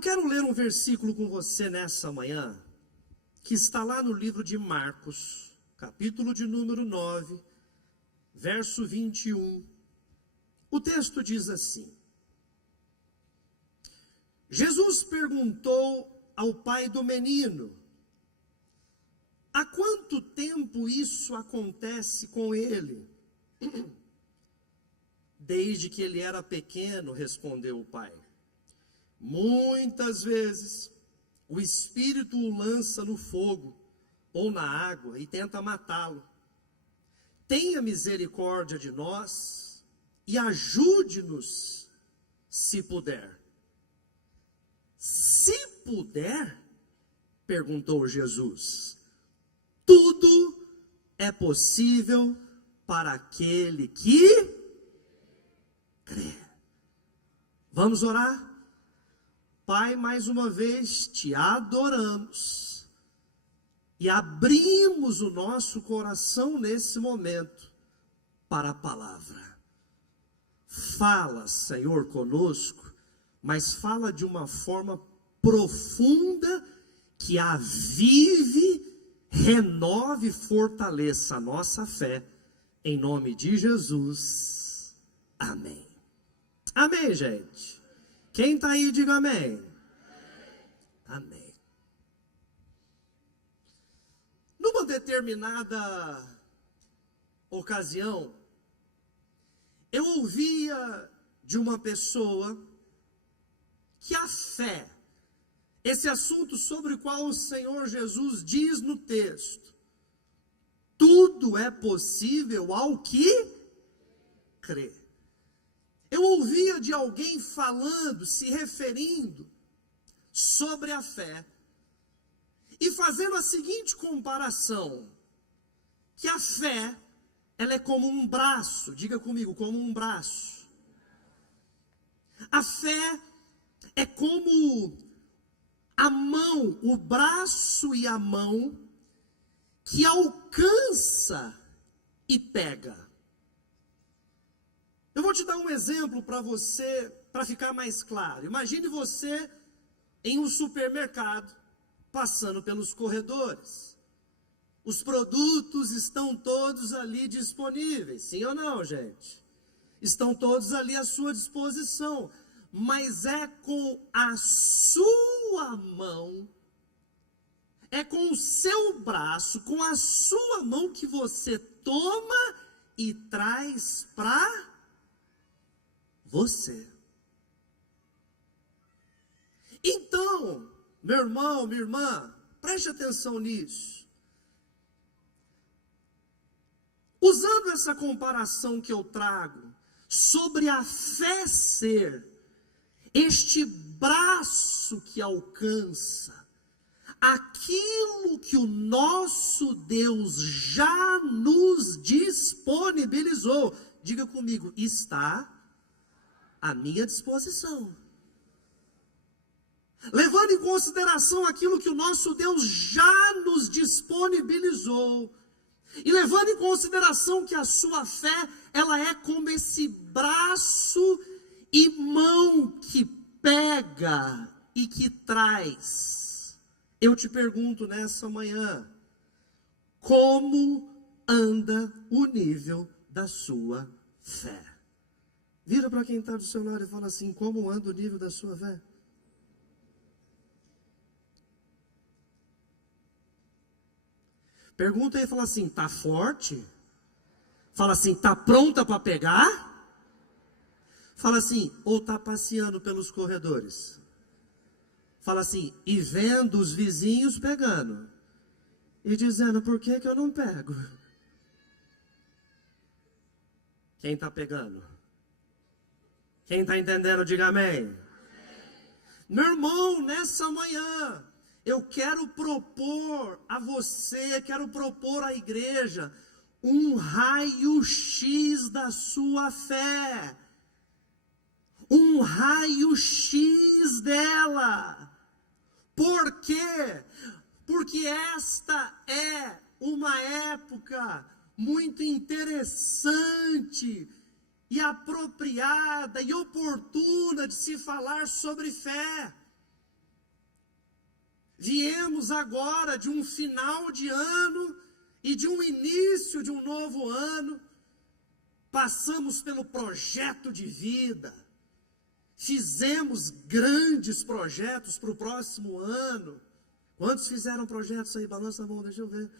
Eu quero ler um versículo com você nessa manhã, que está lá no livro de Marcos, capítulo de número 9, verso 21. O texto diz assim: Jesus perguntou ao pai do menino: há quanto tempo isso acontece com ele? Desde que ele era pequeno, respondeu o pai. Muitas vezes o espírito o lança no fogo ou na água e tenta matá-lo. Tenha misericórdia de nós e ajude-nos, se puder. Se puder? Perguntou Jesus. Tudo é possível para aquele que crê. Vamos orar? Pai, mais uma vez te adoramos e abrimos o nosso coração nesse momento para a palavra. Fala, Senhor, conosco, mas fala de uma forma profunda que avive, renove e fortaleça a nossa fé, em nome de Jesus. Amém. Amém, gente. Quem está aí, diga amém. Amém. Numa determinada ocasião, eu ouvia de uma pessoa que a fé, esse assunto sobre o qual o Senhor Jesus diz no texto, tudo é possível ao que crê. Eu ouvia de alguém falando, se referindo sobre a fé, e fazendo a seguinte comparação, que a fé, ela é como um braço, diga comigo, como um braço. A fé é como a mão, o braço e a mão, que alcança e pega. Eu vou te dar um exemplo para você, para ficar mais claro. Imagine você em um supermercado, passando pelos corredores. Os produtos estão todos ali disponíveis, sim ou não, gente? Estão todos ali à sua disposição. Mas é com a sua mão, é com o seu braço, com a sua mão que você toma e traz para você. Então, meu irmão, minha irmã, preste atenção nisso. Usando essa comparação que eu trago sobre a fé ser este braço que alcança aquilo que o nosso Deus já nos disponibilizou. Diga comigo, está à minha disposição. Levando em consideração aquilo que o nosso Deus já nos disponibilizou, e levando em consideração que a sua fé, ela é como esse braço e mão que pega e que traz. Eu te pergunto nessa manhã, como anda o nível da sua fé? Vira para quem está do seu lado e fala assim, como anda o nível da sua fé? Pergunta aí e fala assim, está forte? Fala assim, está pronta para pegar? Fala assim, ou está passeando pelos corredores? Fala assim, e vendo os vizinhos pegando. E dizendo, por que eu não pego? Quem está pegando? Quem está entendendo, diga amém. Meu irmão, nessa manhã, eu quero propor a você, quero propor à igreja, um raio-x da sua fé. Um raio-x dela. Por quê? Porque esta é uma época muito interessante e apropriada e oportuna de se falar sobre fé. Viemos agora de um final de ano e de um início de um novo ano. Passamos pelo projeto de vida. Fizemos grandes projetos para o próximo ano. Quantos fizeram projetos aí? Balança a mão, deixa eu ver.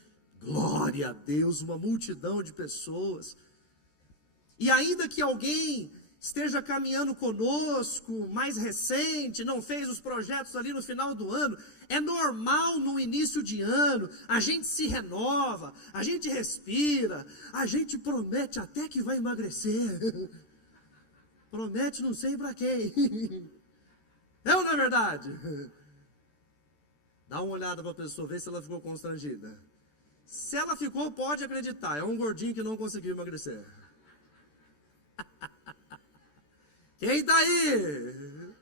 Glória a Deus, uma multidão de pessoas. E ainda que alguém esteja caminhando conosco, mais recente, não fez os projetos ali no final do ano, é normal no início de ano, a gente se renova, a gente respira, a gente promete até que vai emagrecer. Promete não sei para quem. É ou não é verdade? Dá uma olhada para a pessoa, vê se ela ficou constrangida. Se ela ficou, pode acreditar, é um gordinho que não conseguiu emagrecer. Quem está aí?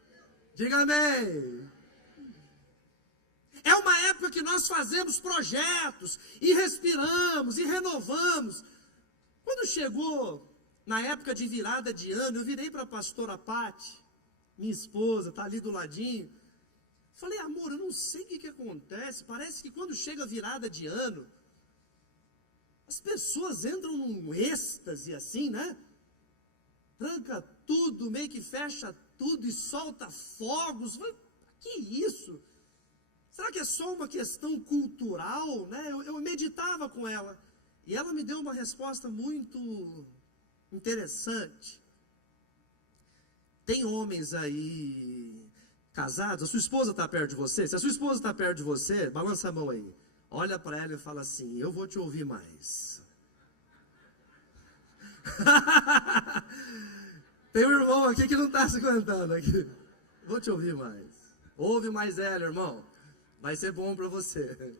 Diga amém. É uma época que nós fazemos projetos, e respiramos, e renovamos. Quando chegou na época de virada de ano, eu virei para a pastora Pati, minha esposa, está ali do ladinho. Falei, amor, eu não sei o que acontece, parece que quando chega a virada de ano, as pessoas entram num êxtase assim, né? Tranca tudo, meio que fecha tudo e solta fogos. Falei, que isso? Será que é só uma questão cultural, né? Eu meditava com ela e ela me deu uma resposta muito interessante. Tem homens aí casados, a sua esposa está perto de você? Se a sua esposa está perto de você, balança a mão aí. Olha para ela e fala assim, eu vou te ouvir mais. Tem um irmão aqui que não está se aguentando aqui. Vou te ouvir mais. Ouve mais ela, irmão. Vai ser bom para você.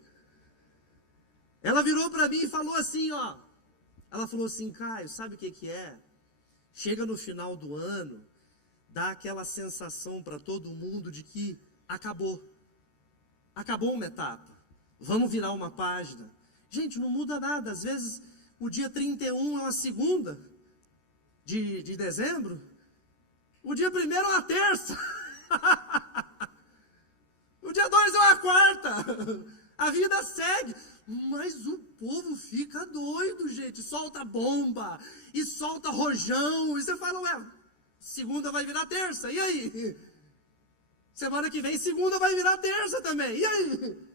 Ela virou para mim e falou assim, ó. Ela falou assim, Caio, sabe o que é? Chega no final do ano, dá aquela sensação para todo mundo de que acabou. Acabou uma etapa. Vamos virar uma página. Gente, não muda nada. Às vezes, o dia 31 é uma segunda de dezembro. O dia 1º é uma terça. O dia 2 é uma quarta. A vida segue. Mas o povo fica doido, gente. Solta bomba. E solta rojão. E você fala, ué, segunda vai virar terça. E aí? Semana que vem, segunda vai virar terça também. E aí?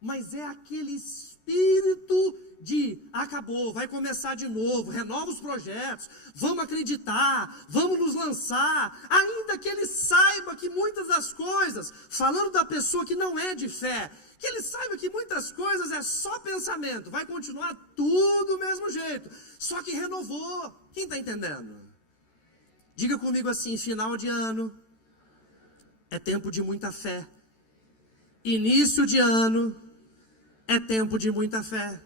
Mas é aquele espírito de acabou, vai começar de novo, renova os projetos, vamos acreditar, vamos nos lançar, ainda que ele saiba que muitas das coisas, falando da pessoa que não é de fé, que ele saiba que muitas coisas é só pensamento, vai continuar tudo do mesmo jeito, só que renovou. Quem está entendendo? Diga comigo assim, final de ano é tempo de muita fé, início de ano é tempo de muita fé.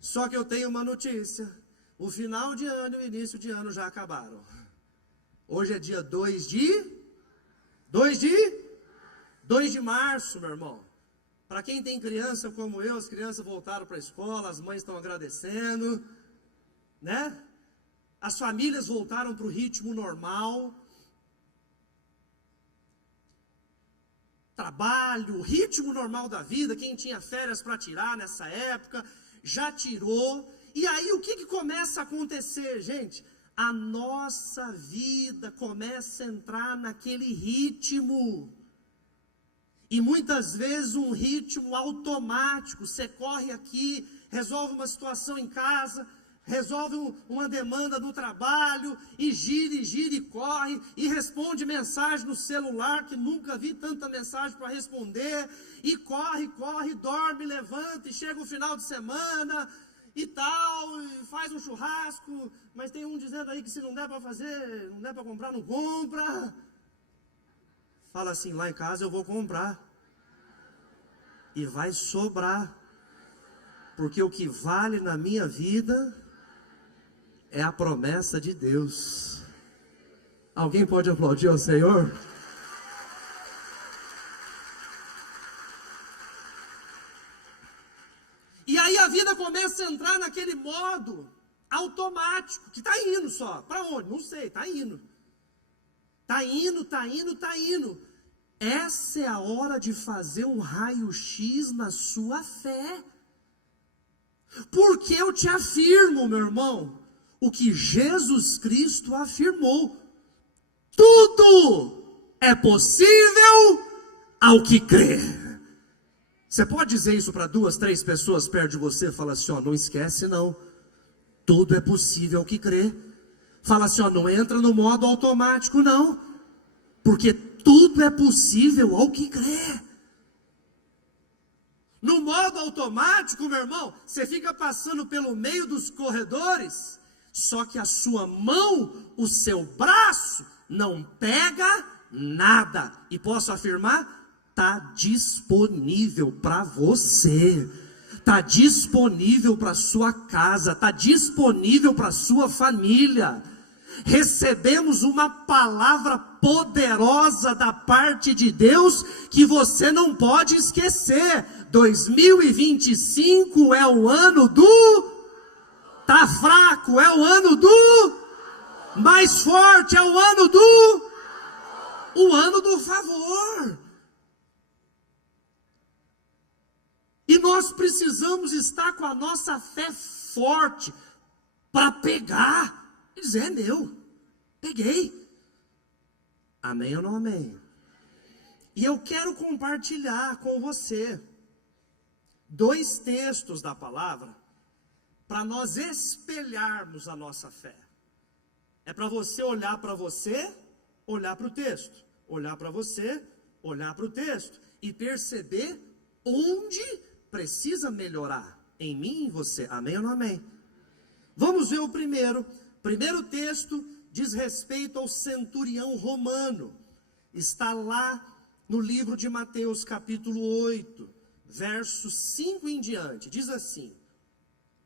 Só que eu tenho uma notícia, o final de ano e o início de ano já acabaram. Hoje é dia 2 de março, meu irmão. Para quem tem criança como eu, as crianças voltaram para a escola, as mães estão agradecendo, né? As famílias voltaram para o ritmo normal. Trabalho, ritmo normal da vida, quem tinha férias para tirar nessa época, já tirou. E aí o que começa a acontecer, gente? A nossa vida começa a entrar naquele ritmo. E muitas vezes um ritmo automático. Você corre aqui, resolve uma situação em casa, resolve uma demanda no trabalho, e gira e corre, e responde mensagem no celular, que nunca vi tanta mensagem para responder, e corre, dorme, levanta, e chega o final de semana, e tal, e faz um churrasco, mas tem um dizendo aí que se não der para fazer, não der para comprar, não compra. Fala assim, lá em casa eu vou comprar, e vai sobrar, porque o que vale na minha vida é a promessa de Deus. Alguém pode aplaudir ao Senhor? E aí a vida começa a entrar naquele modo automático, que está indo só. Para onde? Não sei, está indo. Está indo. essa é a hora de fazer um raio-x na sua fé. Porque eu te afirmo, meu irmão, o que Jesus Cristo afirmou: tudo é possível ao que crê. Você pode dizer isso para 2, 3 pessoas perto de você? Fala assim, ó, não esquece não. Tudo é possível ao que crê. Fala assim, ó, não entra no modo automático não. Porque tudo é possível ao que crê. No modo automático, meu irmão, você fica passando pelo meio dos corredores, só que a sua mão, o seu braço, não pega nada. E posso afirmar, está disponível para você, está disponível para sua casa, está disponível para sua família. Recebemos uma palavra poderosa da parte de Deus que você não pode esquecer. 2025 é o ano do tá fraco, é o ano do mais forte, é o ano do favor. E nós precisamos estar com a nossa fé forte para pegar e dizer, é meu, peguei. Amém ou não amém? E eu quero compartilhar com você 2 textos da palavra para nós espelharmos a nossa fé. É para você olhar para você, olhar para o texto, olhar para você, olhar para o texto e perceber onde precisa melhorar em mim e em você. Amém ou não amém? Vamos ver o primeiro. Primeiro texto diz respeito ao centurião romano. Está lá no livro de Mateus, capítulo 8, versos 5 em diante. Diz assim: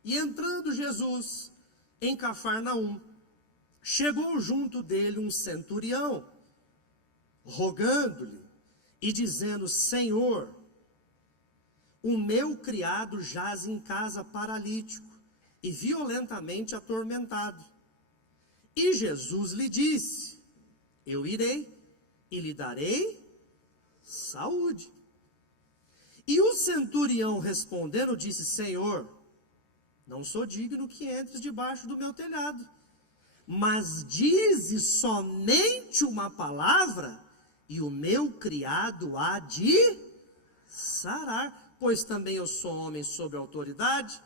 e entrando Jesus em Cafarnaum, chegou junto dele um centurião, rogando-lhe e dizendo: Senhor, o meu criado jaz em casa paralítico e violentamente atormentado. E Jesus lhe disse: eu irei e lhe darei saúde. E o centurião respondendo disse: Senhor, não sou digno que entres debaixo do meu telhado, mas dize somente uma palavra e o meu criado há de sarar, pois também eu sou homem sob autoridade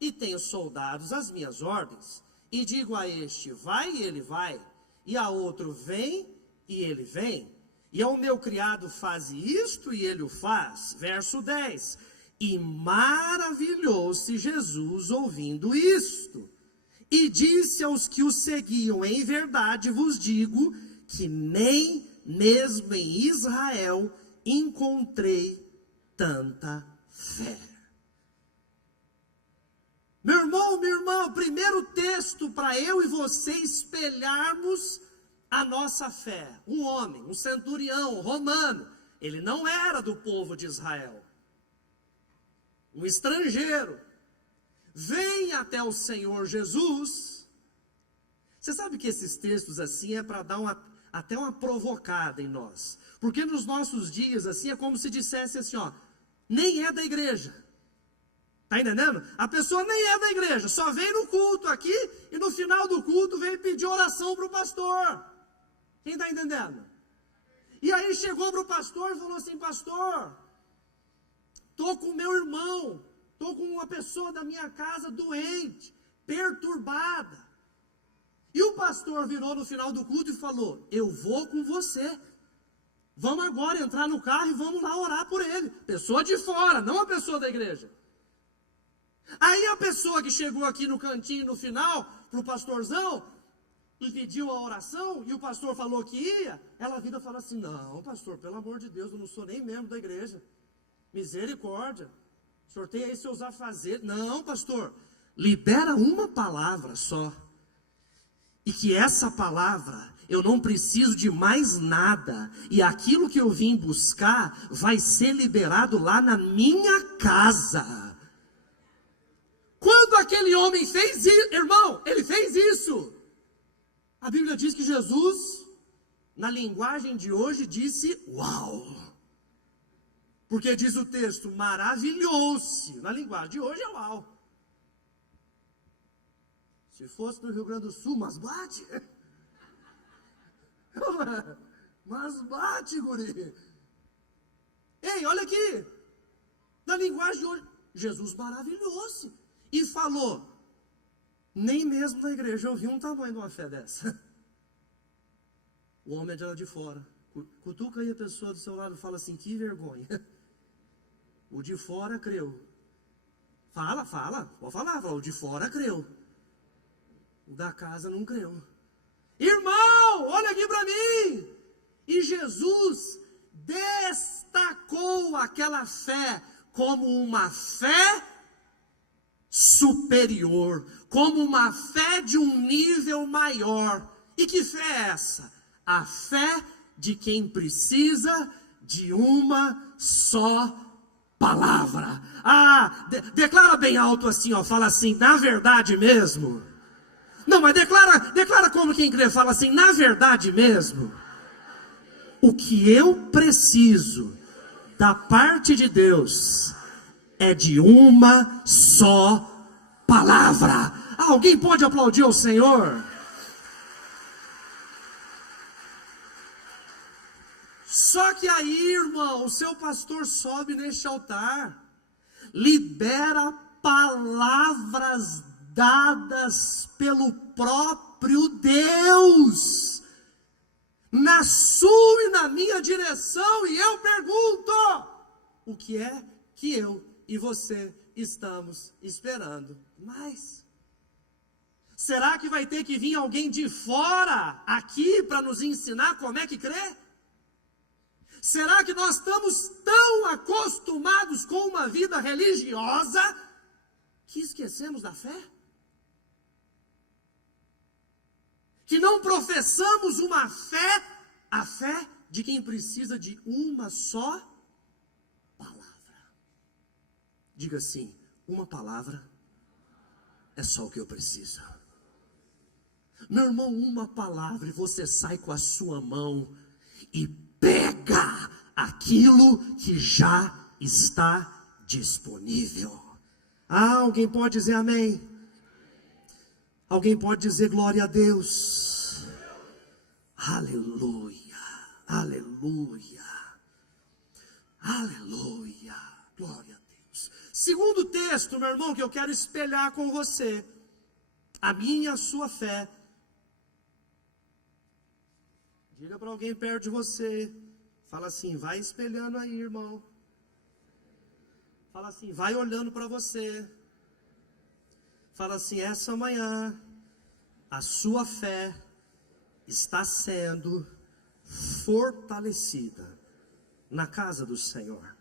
e tenho soldados às minhas ordens. E digo a este, vai, e ele vai, e a outro, vem, e ele vem. E ao meu criado, faz isto, e ele o faz. Verso 10. E maravilhou-se Jesus ouvindo isto. E disse aos que o seguiam, em verdade vos digo, que nem mesmo em Israel encontrei tanta fé. Meu irmão, minha irmã, primeiro texto para eu e você espelharmos a nossa fé. Um homem, um centurião romano, ele não era do povo de Israel. Um estrangeiro, vem até o Senhor Jesus. Você sabe que esses textos assim é para dar até uma provocada em nós. Porque nos nossos dias assim é como se dissesse assim, ó, nem é da igreja. Está entendendo? A pessoa nem é da igreja, só vem no culto aqui e no final do culto vem pedir oração para o pastor. Quem está entendendo? E aí chegou para o pastor e falou assim: pastor, estou com meu irmão, estou com uma pessoa da minha casa doente, perturbada. E o pastor virou no final do culto e falou: eu vou com você. Vamos agora entrar no carro e vamos lá orar por ele. Pessoa de fora, não a pessoa da igreja. Aí a pessoa que chegou aqui no cantinho no final, para o pastorzão, e pediu a oração, e o pastor falou que ia, ela vira e fala assim: não, pastor, pelo amor de Deus, eu não sou nem membro da igreja. Misericórdia. O senhor tem aí seus afazeres. Não, pastor, libera uma palavra só. E que essa palavra, eu não preciso de mais nada. E aquilo que eu vim buscar vai ser liberado lá na minha casa. Quando aquele homem fez isso, irmão, ele fez isso. A Bíblia diz que Jesus na linguagem de hoje, disse uau. Porque diz o texto, maravilhou-se. Na linguagem de hoje é uau. Se fosse no Rio Grande do Sul, mas bate. Mas bate, guri. Ei, olha aqui. Na linguagem de hoje, Jesus maravilhou-se. E falou, nem mesmo na igreja eu vi um tamanho de uma fé dessa. O homem é de lá de fora. Cutuca aí a pessoa do seu lado e fala assim, que vergonha. O de fora creu. Fala, pode falar. O de fora creu. O da casa não creu. Irmão, olha aqui para mim. E Jesus destacou aquela fé como uma fé superior, como uma fé de um nível maior. E que fé é essa? A fé de quem precisa de uma só palavra. Declara bem alto assim, ó, fala assim, na verdade mesmo. Não, mas declara como quem crê, fala assim, na verdade mesmo. O que eu preciso da parte de Deus é de uma só palavra. Alguém pode aplaudir ao Senhor? Só que aí, irmão, o seu pastor sobe neste altar, libera palavras dadas pelo próprio Deus, na sua e na minha direção, e eu pergunto, o que é que eu e você estamos esperando mais? Será que vai ter que vir alguém de fora aqui para nos ensinar como é que crê? Será que nós estamos tão acostumados com uma vida religiosa que esquecemos da fé? Que não professamos uma fé, a fé de quem precisa de uma só palavra. Diga assim, uma palavra é só o que eu preciso. Meu irmão, uma palavra e você sai com a sua mão e pega aquilo que já está disponível. Alguém pode dizer amém? Alguém pode dizer glória a Deus? Aleluia, aleluia, aleluia, glória a Deus. Segundo texto, meu irmão, que eu quero espelhar com você, a minha e a sua fé. Diga para alguém perto de você, fala assim, vai espelhando aí, irmão. Fala assim, vai olhando para você. Fala assim, essa manhã, a sua fé está sendo fortalecida na casa do Senhor.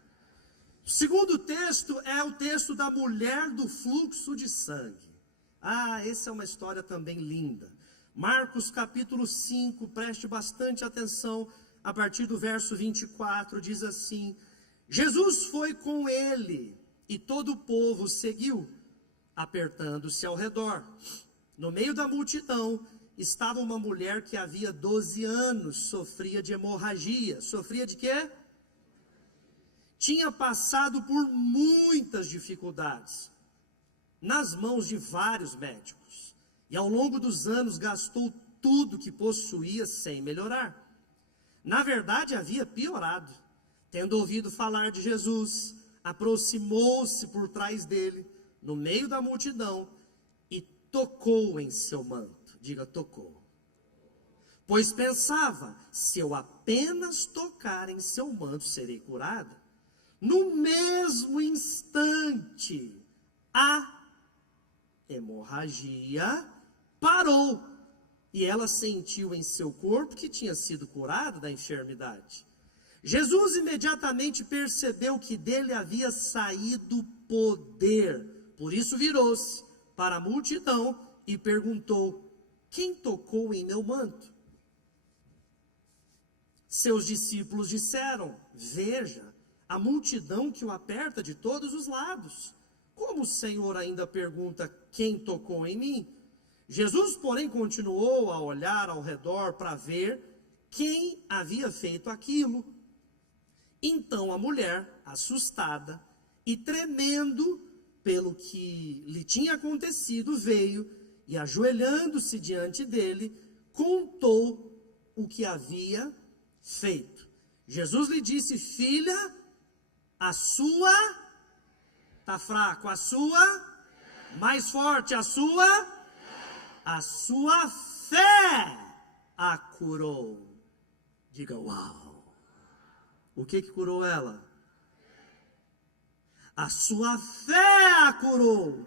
O segundo texto é o texto da mulher do fluxo de sangue. Essa é uma história também linda. Marcos capítulo 5, preste bastante atenção, a partir do verso 24, diz assim, Jesus foi com ele, e todo o povo seguiu, apertando-se ao redor. No meio da multidão, estava uma mulher que havia 12 anos, sofria de hemorragia. Sofria de quê? Tinha passado por muitas dificuldades, nas mãos de vários médicos, e ao longo dos anos gastou tudo que possuía sem melhorar. Na verdade, havia piorado. Tendo ouvido falar de Jesus, aproximou-se por trás dele, no meio da multidão, e tocou em seu manto. Diga, tocou. Pois pensava, se eu apenas tocar em seu manto, serei curada. No mesmo instante, a hemorragia parou, e ela sentiu em seu corpo que tinha sido curada da enfermidade. Jesus imediatamente percebeu que dele havia saído poder, por isso virou-se para a multidão e perguntou, quem tocou em meu manto? Seus discípulos disseram, veja, a multidão que o aperta de todos os lados. Como o Senhor ainda pergunta, quem tocou em mim? Jesus, porém, continuou a olhar ao redor para ver quem havia feito aquilo. Então a mulher, assustada e tremendo pelo que lhe tinha acontecido, veio e, ajoelhando-se diante dele, contou o que havia feito. Jesus lhe disse: filha, a sua, está fraco, a sua, mais forte, a sua fé a curou. Diga uau. O que curou ela? A sua fé a curou.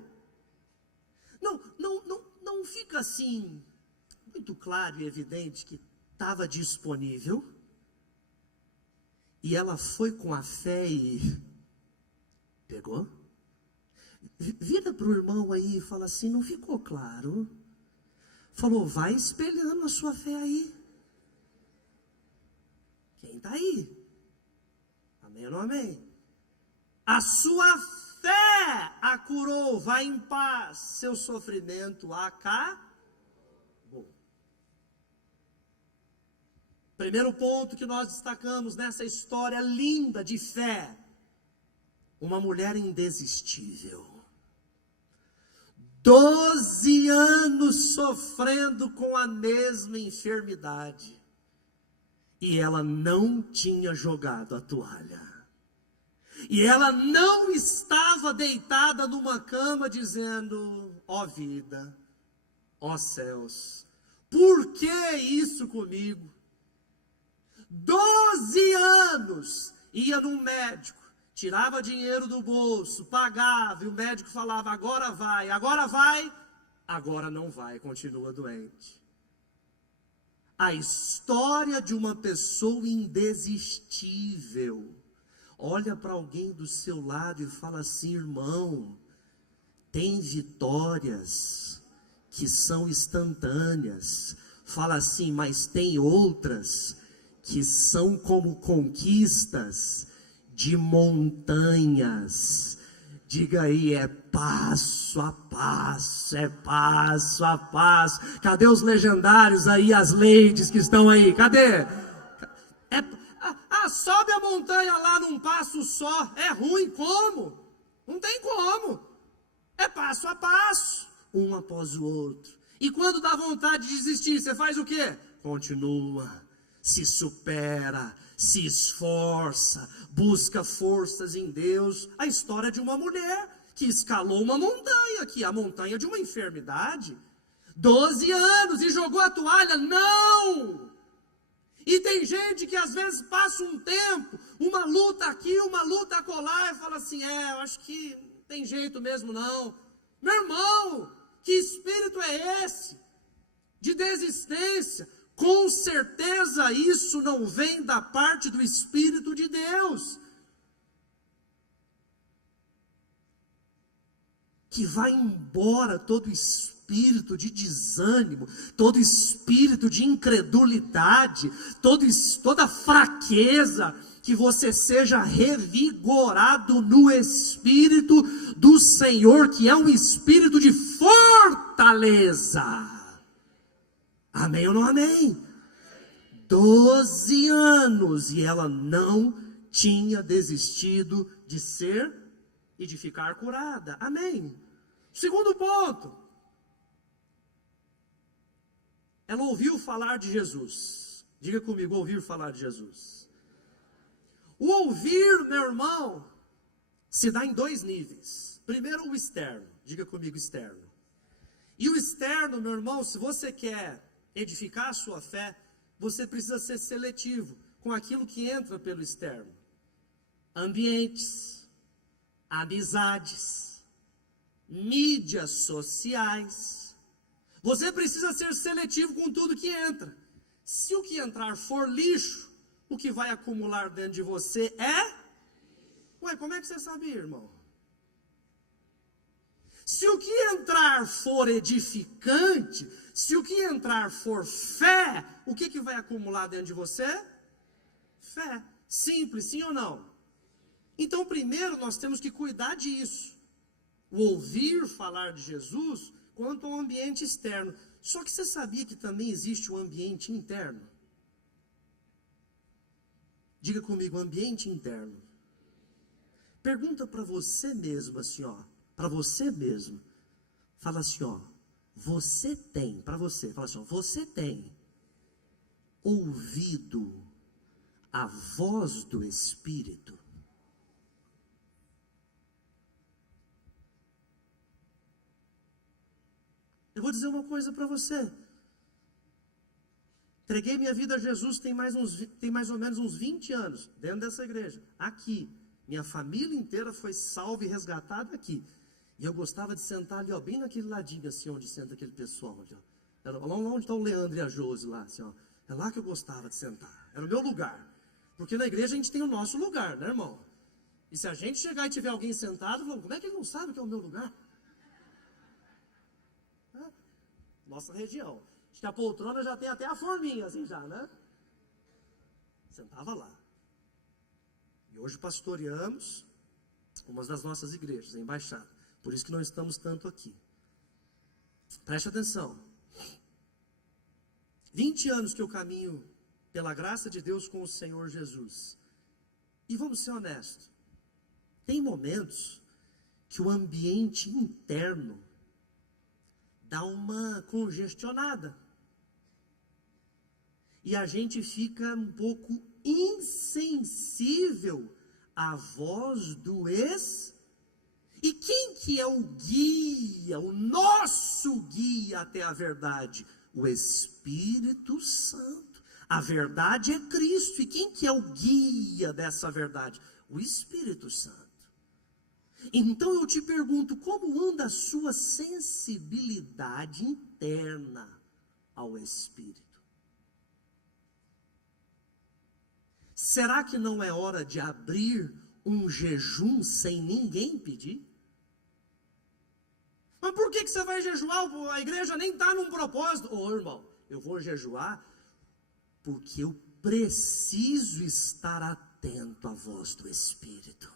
Não fica assim muito claro e evidente que estava disponível e ela foi com a fé e pegou? Vira para o irmão aí e fala assim: não ficou claro? Falou: vai espelhando a sua fé aí. Quem está aí? Amém ou não amém? A sua fé a curou, vai em paz, seu sofrimento acabou. Primeiro ponto que nós destacamos nessa história linda de fé: uma mulher indesistível. 12 anos sofrendo com a mesma enfermidade. E ela não tinha jogado a toalha. E ela não estava deitada numa cama dizendo: ó vida, ó céus, por que isso comigo? 12 anos ia num médico, tirava dinheiro do bolso, pagava, e o médico falava: agora vai, agora não vai, continua doente. A história de uma pessoa indesistível. Olha para alguém do seu lado e fala assim: irmão, tem vitórias que são instantâneas. Fala assim: mas tem outras que são como conquistas de montanhas. Diga aí: é passo a passo, é passo a passo. Cadê os legendários aí, as ladies que estão aí? Cadê? Sobe a montanha lá num passo só. É ruim, como? Não tem como. É passo a passo, um após o outro. E quando dá vontade de desistir, você faz o quê? Continua, se supera, se esforça, busca forças em Deus. A história de uma mulher que escalou uma montanha, que é a montanha de uma enfermidade. 12 anos e jogou a toalha? Não! E tem gente que às vezes passa um tempo, uma luta aqui, uma luta acolá, e fala assim: eu acho que não tem jeito mesmo não. Meu irmão, que espírito é esse? De desistência? Com certeza isso não vem da parte do Espírito de Deus, que vai embora todo espírito de desânimo, todo espírito de incredulidade, toda fraqueza, que você seja revigorado no Espírito do Senhor, que é um espírito de fortaleza. Amém ou não amém? 12 anos e ela não tinha desistido de ser e de ficar curada. Amém. Segundo ponto, ela ouviu falar de Jesus. Diga comigo: ouvir falar de Jesus. O ouvir, meu irmão, se dá em 2 níveis. Primeiro, o externo. Diga comigo: externo. E o externo, meu irmão, se você quer edificar a sua fé, você precisa ser seletivo com aquilo que entra pelo externo. Ambientes, amizades, mídias sociais. Você precisa ser seletivo com tudo que entra. Se o que entrar for lixo, o que vai acumular dentro de você é... Ué, como é que você sabia, irmão? Se o que entrar for edificante, se o que entrar for fé, o que vai acumular dentro de você? Fé. Simples, sim ou não? Então, primeiro nós temos que cuidar disso. O ouvir falar de Jesus quanto ao ambiente externo. Só que você sabia que também existe um ambiente interno? Diga comigo, ambiente interno. Pergunta para você mesmo assim, ó, para você mesmo. Fala assim, ó, você tem, para você, fala assim, ó, você tem ouvido a voz do Espírito? Eu vou dizer uma coisa para você. Entreguei minha vida a Jesus tem mais ou menos uns 20 anos, dentro dessa igreja, aqui. Minha família inteira foi salva e resgatada aqui. E eu gostava de sentar ali, ó, bem naquele ladinho, assim, onde senta aquele pessoal. Ali, ó. Era lá onde está o Leandro e a Josi, lá, assim, ó. É lá que eu gostava de sentar. Era o meu lugar. Porque na igreja a gente tem o nosso lugar, né, irmão? E se a gente chegar e tiver alguém sentado, como é que ele não sabe que é o meu lugar? Nossa região. Acho que a poltrona já tem até a forminha, assim já, né? Sentava lá. E hoje pastoreamos uma das nossas igrejas, a embaixada. Por isso que não estamos tanto aqui. Preste atenção. 20 anos que eu caminho pela graça de Deus com o Senhor Jesus. E vamos ser honestos. Tem momentos que o ambiente interno dá uma congestionada. E a gente fica um pouco insensível à voz do E quem que é o guia, o nosso guia até a verdade? O Espírito Santo. A verdade é Cristo. E quem que é o guia dessa verdade? O Espírito Santo. Então eu te pergunto, como anda a sua sensibilidade interna ao Espírito? Será que não é hora de abrir um jejum sem ninguém pedir? Mas por que você vai jejuar? A igreja nem está num propósito. Ô irmão, eu vou jejuar porque eu preciso estar atento à voz do Espírito.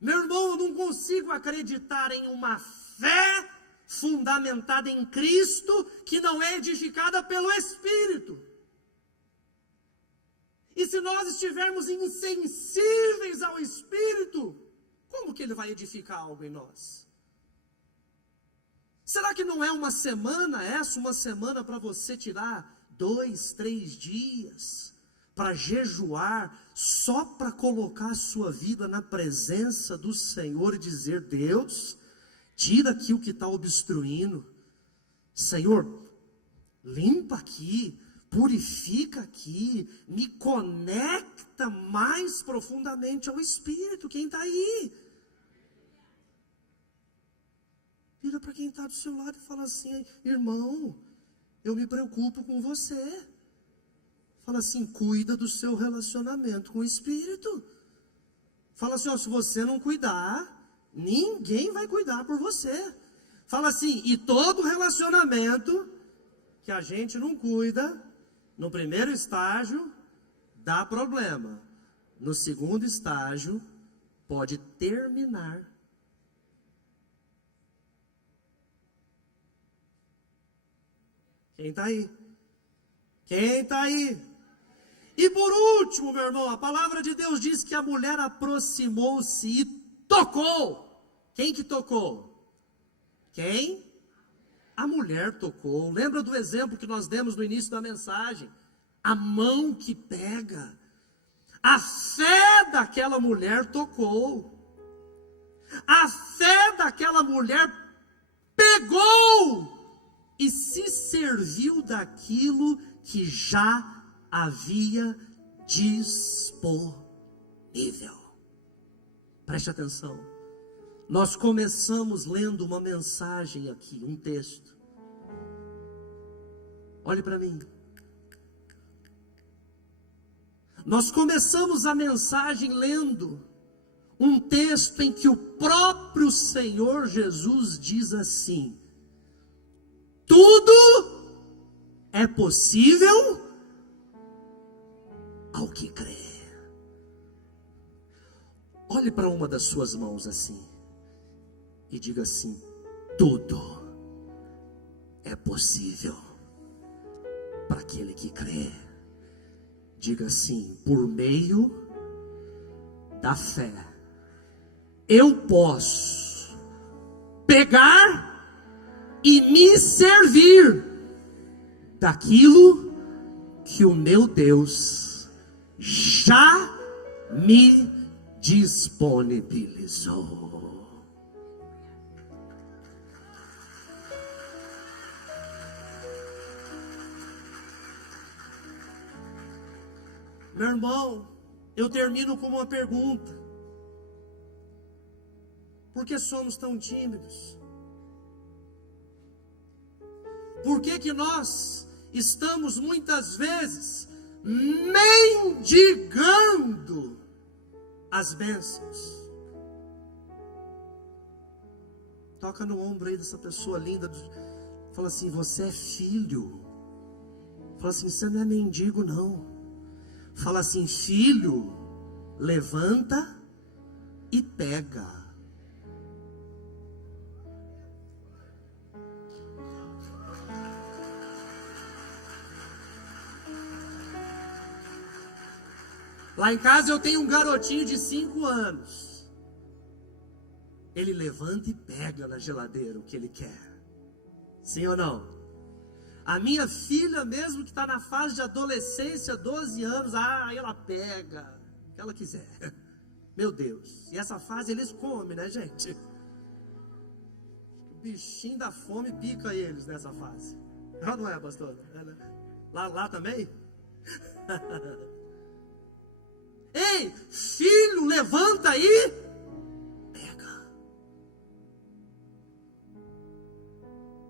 Meu irmão, eu não consigo acreditar em uma fé fundamentada em Cristo que não é edificada pelo Espírito. E se nós estivermos insensíveis ao Espírito, como que Ele vai edificar algo em nós? Será que não é uma semana essa, uma semana para você tirar 2, 3 dias para jejuar, só para colocar a sua vida na presença do Senhor e dizer, Deus, tira aqui o que está obstruindo, Senhor, limpa aqui, purifica aqui, me conecta mais profundamente ao Espírito. Quem está aí? Vira para quem está do seu lado e fala assim, irmão, eu me preocupo com você. Fala assim, cuida do seu relacionamento com o Espírito. Fala assim, ó, se você não cuidar, ninguém vai cuidar por você. Fala assim, e todo relacionamento que a gente não cuida, no primeiro estágio, dá problema. No segundo estágio, pode terminar. Quem está aí? Quem está aí? E por último, meu irmão, a palavra de Deus diz que a mulher aproximou-se e tocou. Quem que tocou? Quem? A mulher tocou. Lembra do exemplo que nós demos no início da mensagem? A mão que pega. A fé daquela mulher tocou. A fé daquela mulher pegou e se serviu daquilo que já havia disponível. Preste atenção. Nós começamos lendo uma mensagem aqui, um texto. Olhe para mim. Nós começamos a mensagem lendo um texto em que o próprio Senhor Jesus diz assim: tudo é possível ao que crê. Olhe para uma das suas mãos assim e diga assim: tudo é possível para aquele que crê. Diga assim: por meio da fé, eu posso pegar e me servir daquilo que o meu Deus já me disponibilizou. Meu irmão, eu termino com uma pergunta: por que somos tão tímidos? Por que nós estamos muitas vezes mendigando as bênçãos? Toca no ombro aí dessa pessoa linda, fala assim: você é filho. Fala assim: você não é mendigo não. Fala assim: filho, levanta e pega. Lá em casa eu tenho um garotinho de 5 anos. Ele levanta e pega na geladeira o que ele quer. Sim ou não? A minha filha mesmo, que está na fase de adolescência, 12 anos, ela pega o que ela quiser. Meu Deus. E essa fase eles comem, né, gente? O bichinho da fome pica eles nessa fase. Não é, pastor? Lá também? Ei, filho, levanta aí, pega.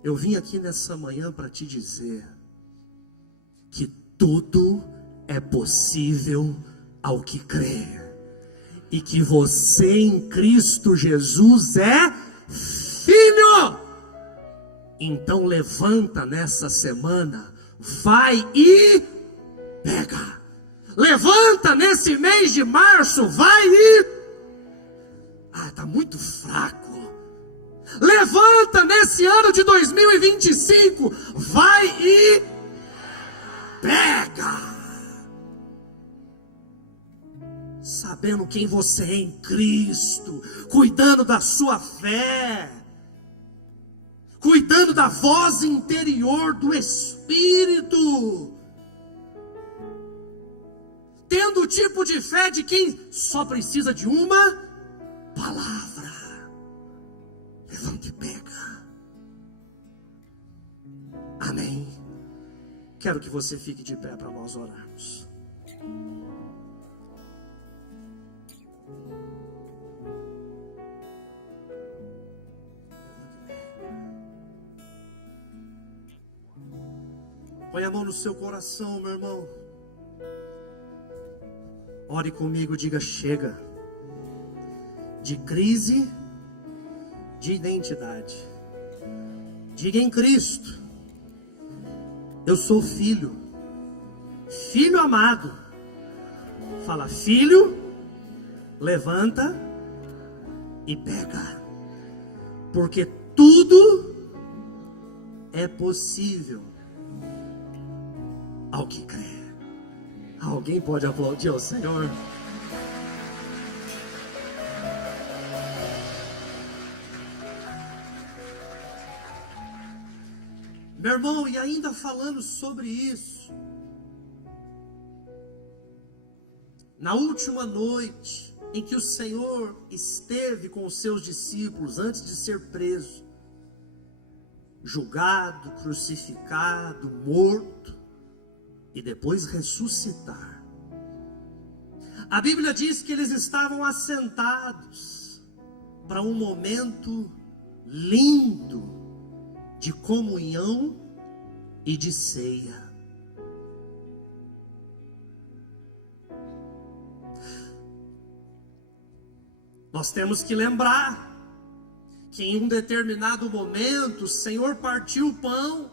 Eu vim aqui nessa manhã para te dizer que tudo é possível ao que crê, e que você em Cristo Jesus é filho. Então levanta nessa semana, vai e pega. Levanta nesse mês de março, vai e... está muito fraco. Levanta nesse ano de 2025, vai e pega. Sabendo quem você é em Cristo, cuidando da sua fé, cuidando da voz interior do Espírito, tendo o tipo de fé de quem só precisa de uma palavra. Levanta e pega. Amém. Quero que você fique de pé para nós orarmos. Põe a mão no seu coração, meu irmão. Ore comigo, diga: chega de crise de identidade. Diga: em Cristo eu sou filho, filho amado. Fala: filho, levanta e pega, porque tudo é possível ao que crê. Alguém pode aplaudir ao Senhor? Meu irmão, e ainda falando sobre isso, na última noite em que o Senhor esteve com os seus discípulos antes de ser preso, julgado, crucificado, morto, e depois ressuscitar, a Bíblia diz que eles estavam assentados para um momento lindo de comunhão e de ceia. Nós temos que lembrar que em um determinado momento o Senhor partiu o pão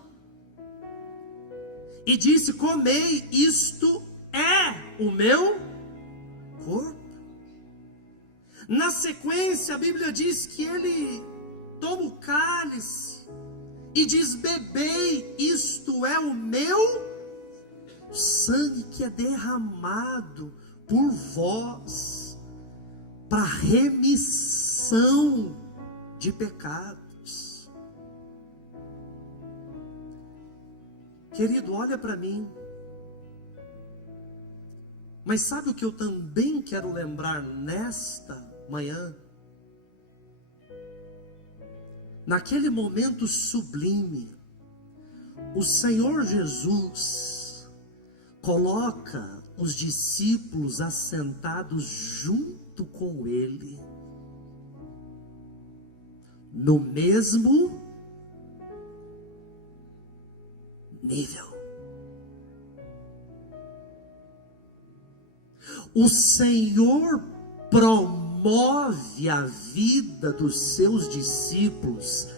e disse: comei, isto é o meu corpo. Na sequência, a Bíblia diz que ele toma o cálice e diz: bebei, isto é o meu o sangue que é derramado por vós para remissão de pecados. Querido, olha para mim. Mas sabe o que eu também quero lembrar nesta manhã? Naquele momento sublime, o Senhor Jesus coloca os discípulos assentados junto com Ele, no mesmo nível. O Senhor promove a vida dos seus discípulos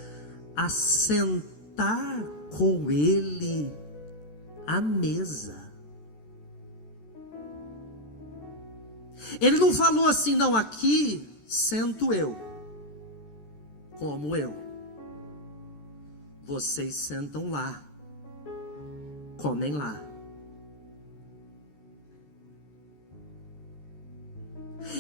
a sentar com Ele à mesa. Ele não falou assim, não, aqui sento eu, como eu. Vocês sentam lá, comem lá.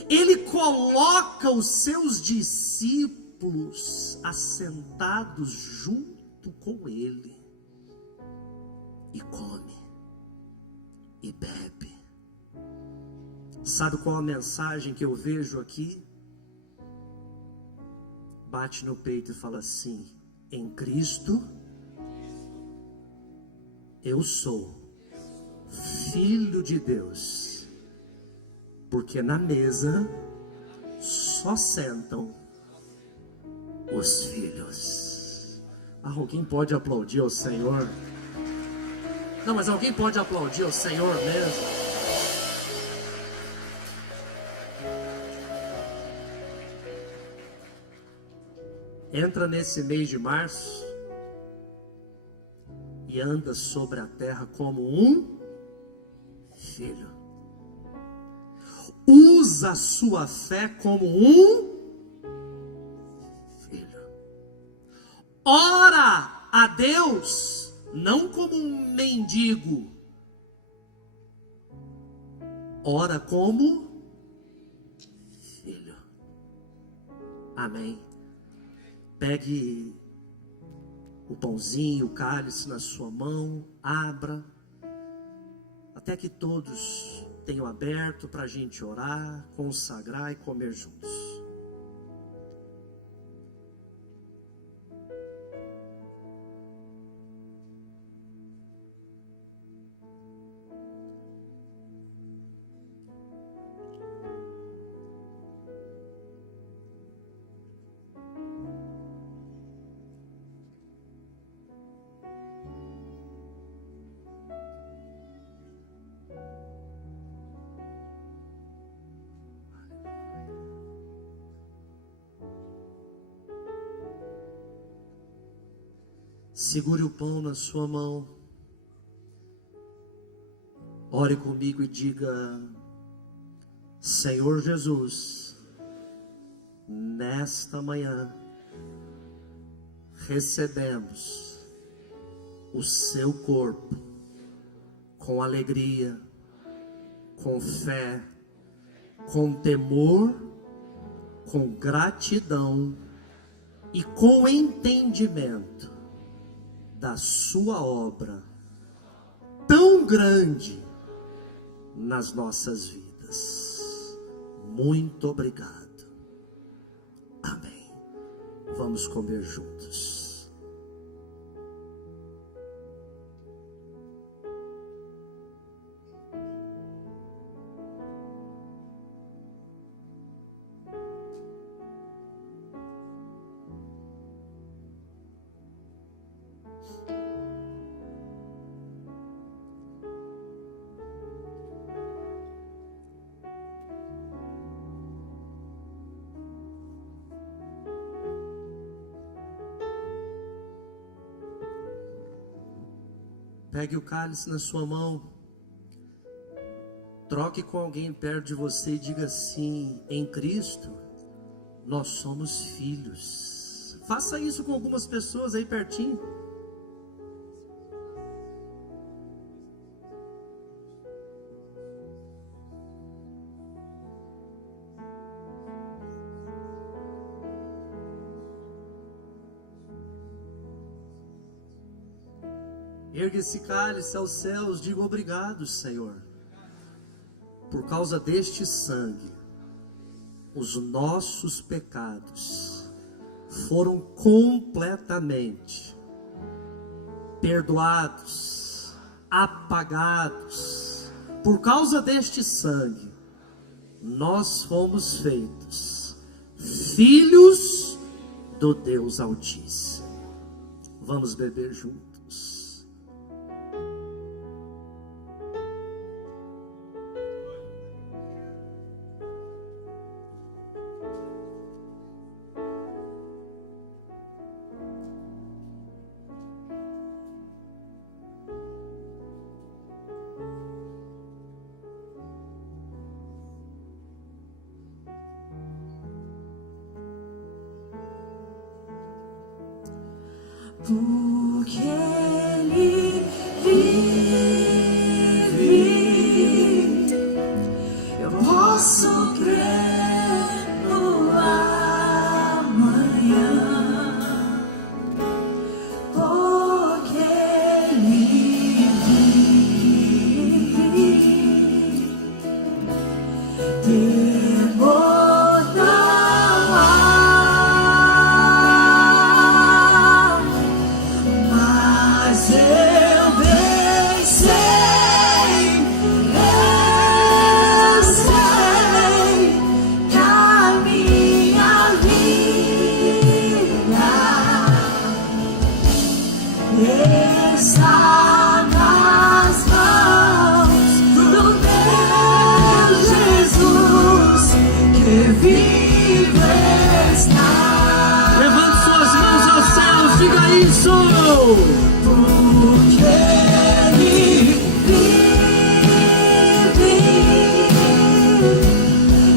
Ele coloca os seus discípulos assentados junto com Ele, e come, e bebe. Sabe qual a mensagem que eu vejo aqui? Bate no peito e fala assim: em Cristo, eu sou filho de Deus. Porque na mesa só sentam os filhos. Alguém pode aplaudir ao Senhor? Não, mas alguém pode aplaudir ao Senhor mesmo? Entra nesse mês de março e anda sobre a terra como um filho. Usa a sua fé como um filho. Ora a Deus não como um mendigo. Ora como filho. Amém. Pegue o pãozinho, o cálice na sua mão, abra, até que todos tenham aberto para a gente orar, consagrar e comer juntos. Segure o pão na sua mão. Ore comigo e diga: Senhor Jesus, nesta manhã recebemos o seu corpo com alegria, com fé, com temor, com gratidão e com entendimento da sua obra tão grande nas nossas vidas. Muito obrigado. Amém. Vamos comer juntos. Pegue o cálice na sua mão, troque com alguém perto de você e diga assim: em Cristo nós somos filhos. Faça isso com algumas pessoas aí pertinho. Ergue esse cálice aos céus, diga obrigado, Senhor. Por causa deste sangue, os nossos pecados foram completamente perdoados, apagados. Por causa deste sangue, nós fomos feitos filhos do Deus Altíssimo. Vamos beber juntos. Porque Ele vive, eu posso crer no amanhã. Porque Ele vive, temor não há. Está nas mãos do meu Jesus, que vive está. Levante suas mãos aos céus, diga isso. Porque Ele vive,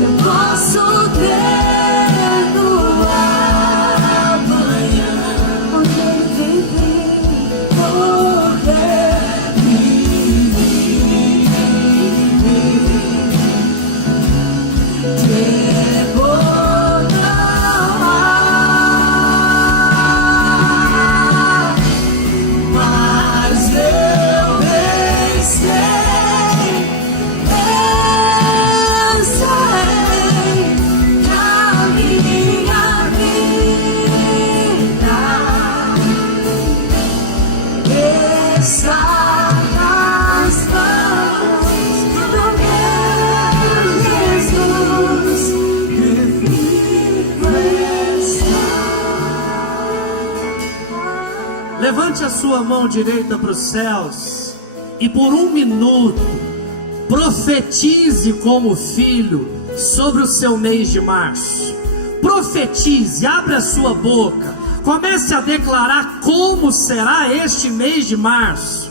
eu posso crer no amanhã. Porque Ele vive. Levante a sua mão direita para os céus e por um minuto profetize como filho sobre o seu mês de março. Profetize, abra a sua boca, comece a declarar como será este mês de março.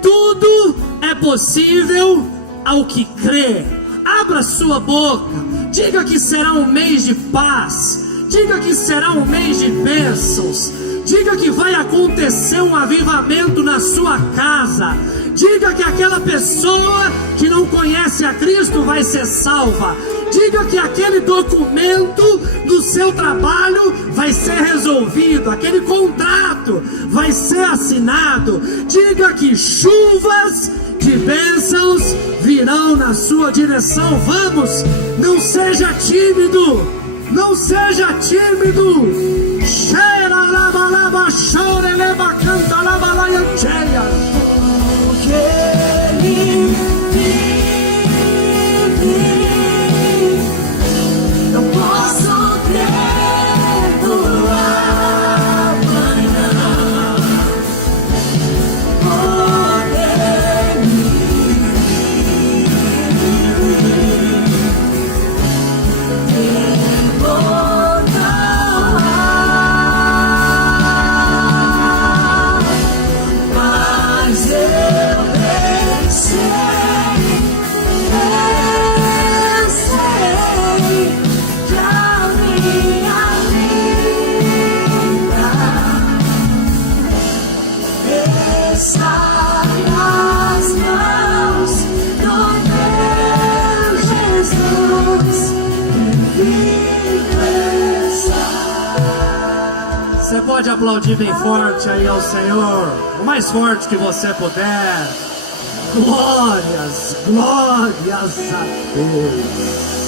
Tudo é possível ao que crê. Abra sua boca, diga que será um mês de paz, diga que será um mês de bênçãos. Diga que vai acontecer um avivamento na sua casa. Diga que aquela pessoa que não conhece a Cristo vai ser salva. Diga que aquele documento do seu trabalho vai ser resolvido. Aquele contrato vai ser assinado. Diga que chuvas de bênçãos virão na sua direção. Vamos, não seja tímido. Não seja tímido. Cheira lava lava chora leva canta lava laia cheia. Porque Ele vive, eu posso crer no amanhã. Porque Ele mas eu pensei. Você pode aplaudir bem forte aí ao Senhor, o mais forte que você puder. Glórias, glórias a Deus.